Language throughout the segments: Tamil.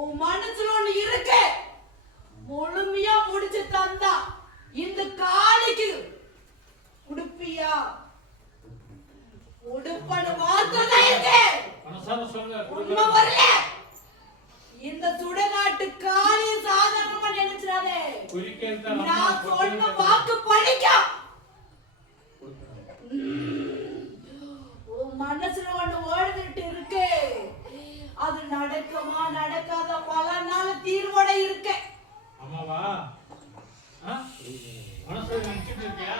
உன் மனசுல ஒண்ணு இருக்கு. முழுமையா முடிச்சு தந்தா இந்த காலிக்கு உடுப்பியா? உடுப்பனு மாத்திரதான் இருக்கு. உண்மை வரல. இந்த சுடுகாட்டு காலியை சாதாரணமா நினைச்சிடாதே. நான் சொன்ன வாக்கு படிக்க அம்மாவா ஆ? மனசுல நினைச்சிட்டு இருக்கியா?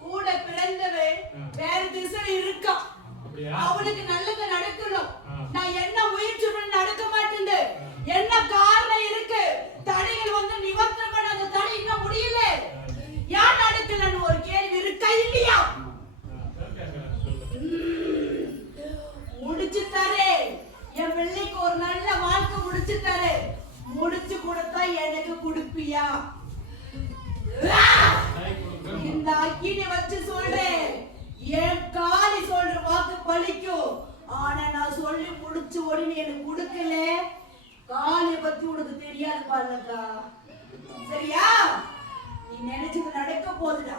கூட பிறந்தவன் வேற இருக்கான். அப்படியா? முடிச்சு கொடுத்தா எனக்கு கொடுப்பியா? இந்த அக்கினி வச்சு சொல்றேன். என் காலி சொல்ற வாக்கு பழிக்கும். ஆனா நான் சொல்லி முடிச்சு உடனே எனக்கு கொடுக்கல. காலை பத்தி உனக்கு தெரியாது பாருங்கக்கா. சரியா? நீ நினைச்சது நடக்க போதுடா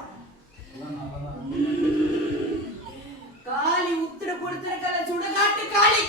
காளி உத்தர கொடுத்திருக்கல சுடுகாட்டு காளி